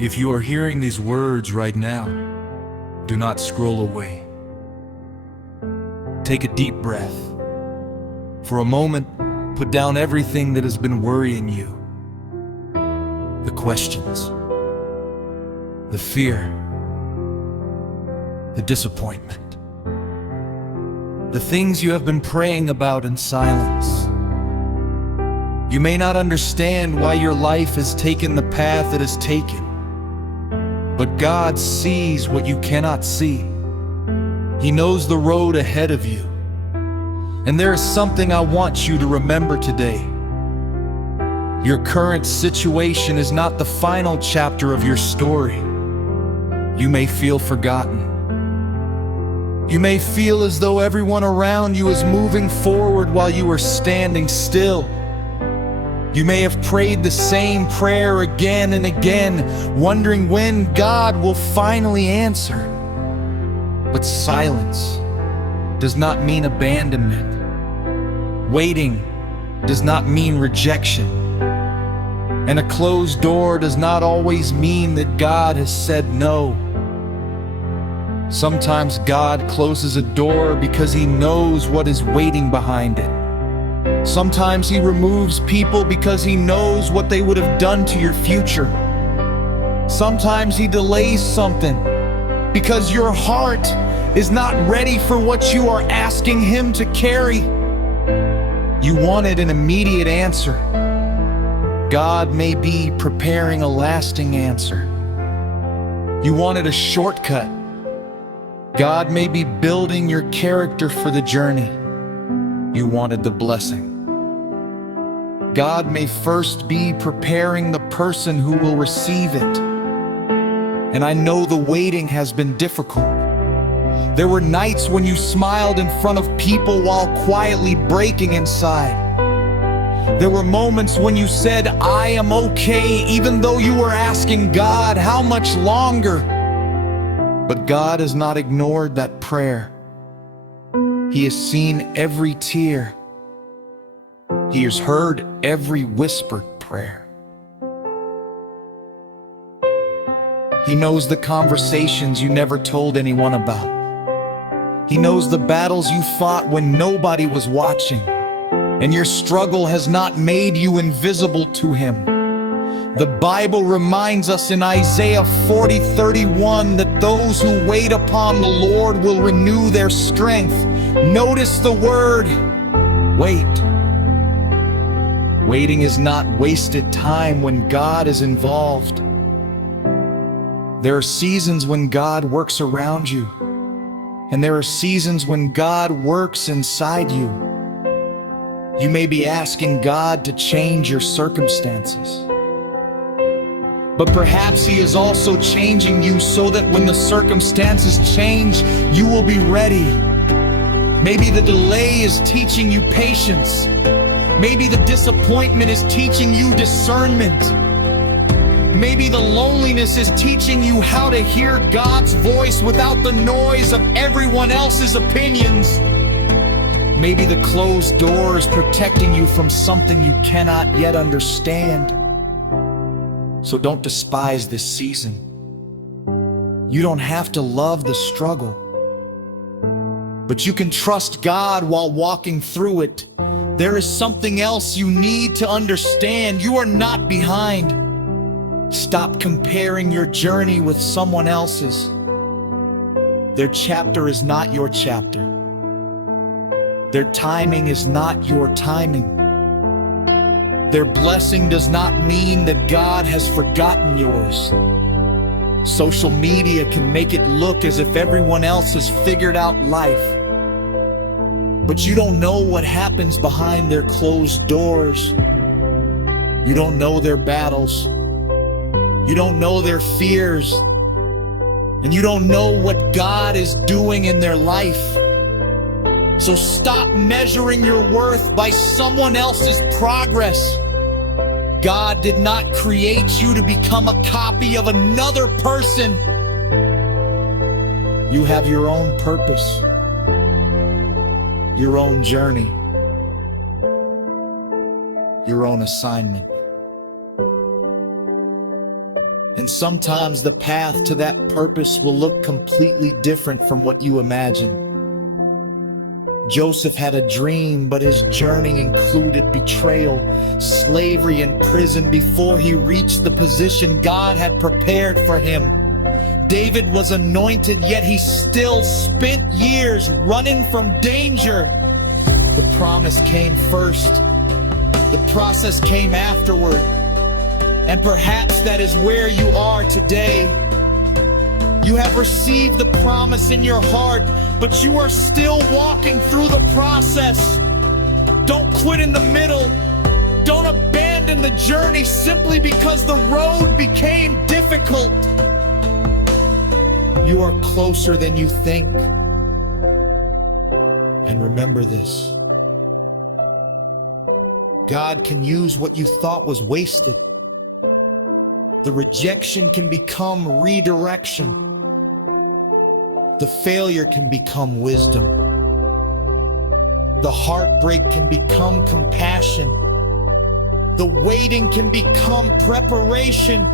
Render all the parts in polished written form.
If you are hearing these words right now, do not scroll away. Take a deep breath. For a moment, put down everything that has been worrying you. The questions, the fear, the disappointment, the things you have been praying about in silence. You may not understand why your life has taken the path it has taken, but God sees what you cannot see. He knows the road ahead of you. And there is something I want you to remember today. Your current situation is not the final chapter of your story. You may feel forgotten. You may feel as though everyone around you is moving forward while you are standing still. You may have prayed the same prayer again and again, wondering when God will finally answer. But silence does not mean abandonment. Waiting does not mean rejection. And a closed door does not always mean that God has said no. Sometimes God closes a door because He knows what is waiting behind it. Sometimes He removes people because He knows what they would have done to your future. Sometimes He delays something because your heart is not ready for what you are asking Him to carry. You wanted an immediate answer. God may be preparing a lasting answer. You wanted a shortcut. God may be building your character for the journey. You wanted the blessing. God may first be preparing the person who will receive it. And I know the waiting has been difficult. There were nights when you smiled in front of people while quietly breaking inside. There were moments when you said, "I am okay," even though you were asking God, how much longer? But God has not ignored that prayer. He has seen every tear. He has heard every whispered prayer. He knows the conversations you never told anyone about. He knows the battles you fought when nobody was watching, and your struggle has not made you invisible to Him. The Bible reminds us in Isaiah 40:31 that those who wait upon the Lord will renew their strength. Notice the word, wait. Waiting is not wasted time when God is involved. There are seasons when God works around you, and there are seasons when God works inside you. You may be asking God to change your circumstances, but perhaps He is also changing you so that when the circumstances change, you will be ready. Maybe the delay is teaching you patience. Maybe the disappointment is teaching you discernment. Maybe the loneliness is teaching you how to hear God's voice without the noise of everyone else's opinions. Maybe the closed door is protecting you from something you cannot yet understand. So don't despise this season. You don't have to love the struggle, but you can trust God while walking through it. There is something else you need to understand. You are not behind. Stop comparing your journey with someone else's. Their chapter is not your chapter. Their timing is not your timing. Their blessing does not mean that God has forgotten yours. Social media can make it look as if everyone else has figured out life. But you don't know what happens behind their closed doors. You don't know their battles. You don't know their fears. And you don't know what God is doing in their life. So stop measuring your worth by someone else's progress. God did not create you to become a copy of another person. You have your own purpose, your own journey, your own assignment. And Sometimes the path to that purpose will look completely different from what you imagine. Joseph had a dream, but his journey included betrayal, slavery, and prison before he reached the position God had prepared for him. David was anointed, yet he still spent years running from danger. The promise came first. The process came afterward. And perhaps that is where you are today. You have received the promise in your heart, but you are still walking through the process. Don't quit in the middle. Don't abandon the journey simply because the road became difficult. You are closer than you think. And remember this: God can use what you thought was wasted. The rejection can become redirection. The failure can become wisdom. The heartbreak can become compassion. The waiting can become preparation.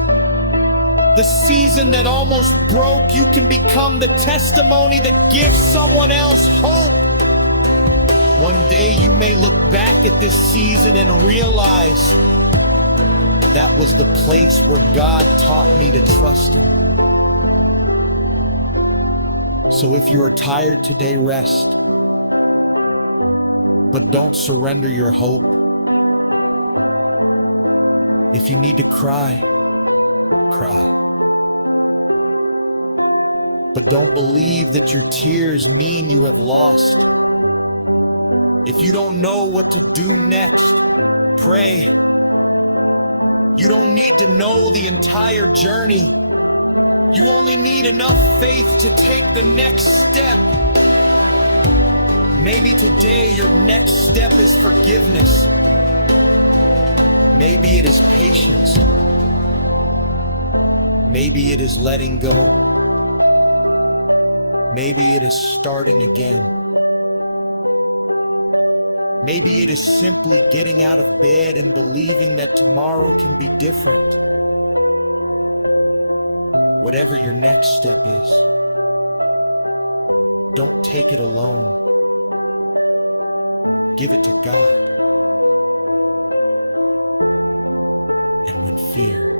The season that almost broke you can become the testimony that gives someone else hope. One day you may look back at this season and realize that was the place where God taught me to trust Him. So if you are tired today, rest. But don't surrender your hope. If you need to cry, cry. But don't believe that your tears mean you have lost. If you don't know what to do next, pray. You don't need to know the entire journey. You only need enough faith to take the next step. Maybe today your next step is forgiveness. Maybe it is patience. Maybe it is letting go. Maybe it is starting again. Maybe it is simply getting out of bed and believing that tomorrow can be different. Whatever your next step is, don't take it alone. Give it to God. And when fear